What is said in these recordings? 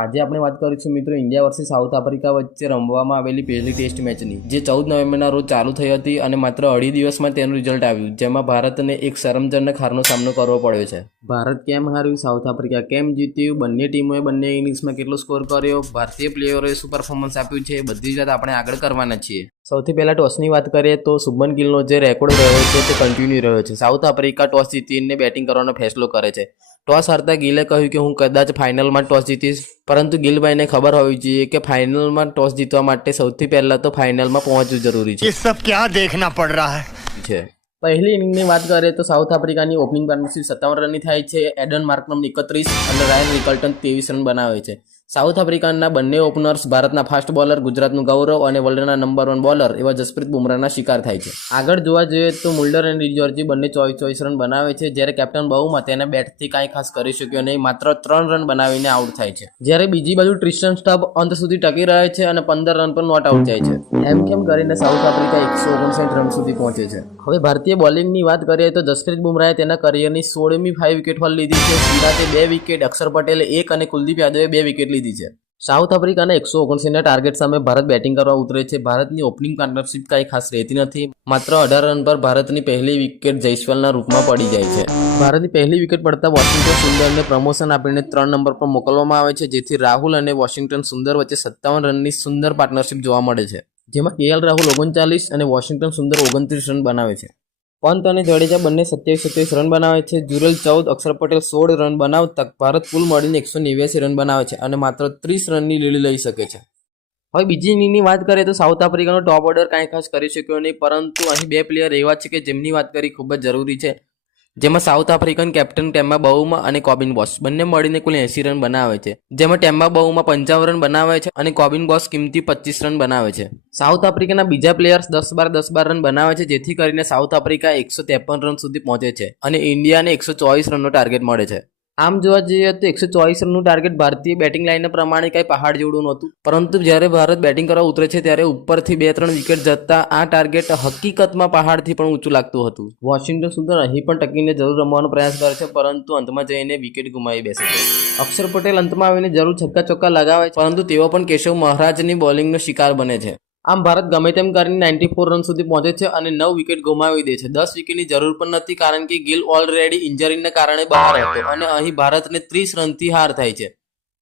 આજે આપણે વાત કરીશું મિત્રો ઇન્ડિયા વર્સિસ સાઉથ આફ્રિકા વચ્ચે રમવામાં આવેલી પહેલી ટેસ્ટ મેચની, જે 14 નવેમ્બરના રોજ ચાલુ થઈ હતી અને માત્ર અઢી દિવસમાં તેનું રિઝલ્ટ આવ્યું, જેમાં ભારતને એક શરમજનક હારનો સામનો કરવો પડ્યો છે. ભારત કેમ હાર્યું, સાઉથ આફ્રિકા કેમ જીત્યું, બંને ટીમોએ બંને ઇનિંગ્સમાં કેટલો સ્કોર કર્યો, ભારતીય પ્લેયરોએ શું પરફોર્મન્સ આપ્યું છે, બધી જ વાત આપણે આગળ કરવાના છીએ. સૌથી પહેલા ટોસની વાત કરીએ તો શુભમન ગિલનો જે રેકોર્ડ રહ્યો છે તે કન્ટિન્યુ રહ્યો છે. સાઉથ આફ્રિકા ટોસ જીતીને બેટિંગ કરવાનો ફેસલો કરે છે. ટોસ હારતા ગિલે કહ્યું કે હું કદાચ ફાઇનલમાં ટોસ જીતીશ, પરંતુ ગિલભાઈને ખબર હોવી જોઈએ કે ફાઇનલમાં ટોસ જીતવા માટે સૌથી પહેલા તો ફાઇનલમાં પહોંચવું જરૂરી છે. ये सब क्या देखना पड़ रहा है. પહેલી ઇનિંગની વાત કરીએ તો સાઉથ આફ્રિકાની ઓપનિંગ પાર્ટનરશિપ 57 રનની થાય છે. એડન માર્કરમ 31 અને રાયન રિકલ્ટન 23 રન બનાવે છે. સાઉથ આફ્રિકાના બંને ઓપનર્સ ભારતના ફાસ્ટ બોલર, ગુજરાતનું ગૌરવ અને વર્લ્ડના નંબર 1 બોલર એવા જસપ્રીત બુમરાહના શિકાર થાય છે. આગળ જોવા જોઈએ તો મુલ્ડર અને ડિજોર્જી બંને 24 રન બનાવે છે, જ્યારે કેપ્ટન બહુમા તેના બેટથી કાંઈ ખાસ કરી શક્યો નહીં, માત્ર 3 રન બનાવીને આઉટ થાય છે. જ્યારે બીજી બાજુ ટ્રિસ્ટન સ્ટબ અંત સુધી ટકી રહે છે અને 15 રન પર નોટ આઉટ જાય છે. એમ કેમ કરીને સાઉથ આફ્રિકા 159 રન સુધી પહોંચે છે. હવે ભારતીય બોલિંગની વાત કરીએ તો જસપ્રીત બુમરાહે તેના કરિયરની 16મી 5 વિકેટ ફોલ લીધી છે. સિરાજે 2 વિકેટ, અક્ષર પટેલે 1 અને કુલદીપ યાદવે 2 વિકેટ લીધી છે. સાઉથ આફ્રિકાના 159ના ટાર્ગેટ સામે ભારત બેટિંગ કરવા ઉતરે છે. ભારતની ઓપનિંગ પાર્ટનરશિપ કાંઈ ખાસ રહેતી નથી. માત્ર 18 રન પર ભારતની પહેલી વિકેટ જયસ્વાલના રૂપમાં પડી જાય છે. ભારતની પહેલી વિકેટ પડતા વોશિંગ્ટન સુંદરને પ્રમોશન આપીને 3 નંબર પર મોકલવામાં આવે છે, જેથી રાહુલ અને વોશિંગ્ટન સુંદર વચ્ચે 57 રનની સુંદર પાર્ટનરશિપ જોવા મળે છે, જેમાં કેએલ રાહુલ 39 અને વોશિંગ્ટન સુંદર 29 રન બનાવે છે. પંત અને જડેજા બંને 27 રન બનાવે છે. જુરેલ 14, અક્ષર પટેલ 16 રન બનાવતા ભારત કુલ મળીને 189 રન બનાવે છે અને માત્ર 30 રનની લીડ લઈ શકે છે. હવે બીજી ઇનિંગની વાત કરીએ તો સાઉથ આફ્રિકાનો ટોપ ઓર્ડર કાંઈ ખાસ કરી શક્યો નહીં, પરંતુ અહીં 2 પ્લેયર એવા છે કે જેમની વાત કરી ખૂબ જ જરૂરી છે, જેમાં સાઉથ આફ્રિકન કેપ્ટન ટેમ્બા બાઉમા અને કોબિન બોસ બંને મળીને કુલ 80 રન બનાવે છે, જેમાં ટેમ્બા બાઉમા 55 રન બનાવે છે અને કોબિન બોસ કિંમતી 25 રન બનાવે છે. સાઉથ આફ્રિકાના બીજા પ્લેયર્સ 10-12 રન બનાવે છે, જેથી કરીને સાઉથ આફ્રિકા 153 રન સુધી પહોંચે છે અને ઇન્ડિયાને 124 રનનો ટાર્ગેટ મળે છે. આમ જોવા જઈએ તો 124 રનનું ટાર્ગેટ ભારતીય બેટિંગ લાઇનના પ્રમાણે કંઈ પહાડ જેવડું નહોતું, પરંતુ જ્યારે ભારત બેટિંગ કરવા ઉતરે છે ત્યારે ઉપરથી 2-3 વિકેટ જતા આ ટાર્ગેટ હકીકતમાં પહાડથી પણ ઊંચું લાગતું હતું. વોશિંગ્ટન સુંદર અહીં પણ ટકીને જરૂર રમવાનો પ્રયાસ કરે છે, પરંતુ અંતમાં જઈને વિકેટ ગુમાવી બેસે છે. અક્ષર પટેલ અંતમાં આવીને જરૂર છક્કા ચોક્કા લગાવે છે, પરંતુ તેઓ પણ કેશવ મહારાજની બોલિંગનો શિકાર બને છે. આમ ભારત ગમે તેમ કરીને 94 રન સુધી પહોંચે છે અને 9 વિકેટ ગુમાવી દે છે. 10 વિકેટની જરૂર પણ નથી, કારણ કે ગિલ ઓલરેડી ઇન્જરીના કારણે બહાર હતો અને અહીં ભારતને 30 રનથી હાર થાય છે.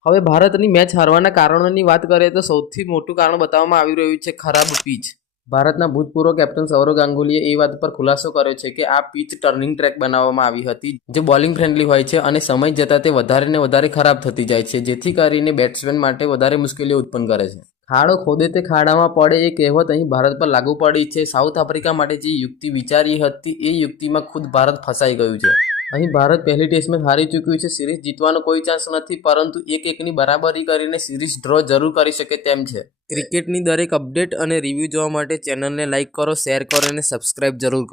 હવે ભારતની મેચ હારવાના કારણોની વાત કરીએ તો સૌથી મોટું કારણ બતાવવામાં આવી રહ્યું છે ખરાબ પીચ. ભારતના ભૂતપૂર્વ કેપ્ટન સૌરવ ગાંગુલીએ એ વાત પર ખુલાસો કર્યો છે કે આ પીચ ટર્નિંગ ટ્રેક બનાવવામાં આવી હતી, જે બોલિંગ ફ્રેન્ડલી હોય છે અને સમય જતાં તે વધારે ને વધારે ખરાબ થતી જાય છે, જેથી કરીને બેટ્સમેન માટે વધારે મુશ્કેલીઓ ઉત્પન્ન કરે છે. ખાડો ખોદે તે ખાડામાં પડે એ કહેવત અહીં ભારત પર લાગુ પડી છે. સાઉથ આફ્રિકા માટે જે યુક્તિ વિચારી હતી એ યુક્તિમાં ખુદ ભારત ફસાઈ ગયું છે. અહીં ભારત પહેલી ટેસ્ટમાં હારી ચૂક્યું છે. સિરીઝ જીતવાનો કોઈ ચાન્સ નથી, પરંતુ 1-1ની બરાબરી કરીને સિરીઝ ડ્રો જરૂર કરી શકે તેમ છે. ક્રિકેટની દરેક અપડેટ અને રિવ્યૂ જોવા માટે ચેનલને લાઇક કરો, શેર કરો અને સબસ્ક્રાઇબ જરૂર કરો.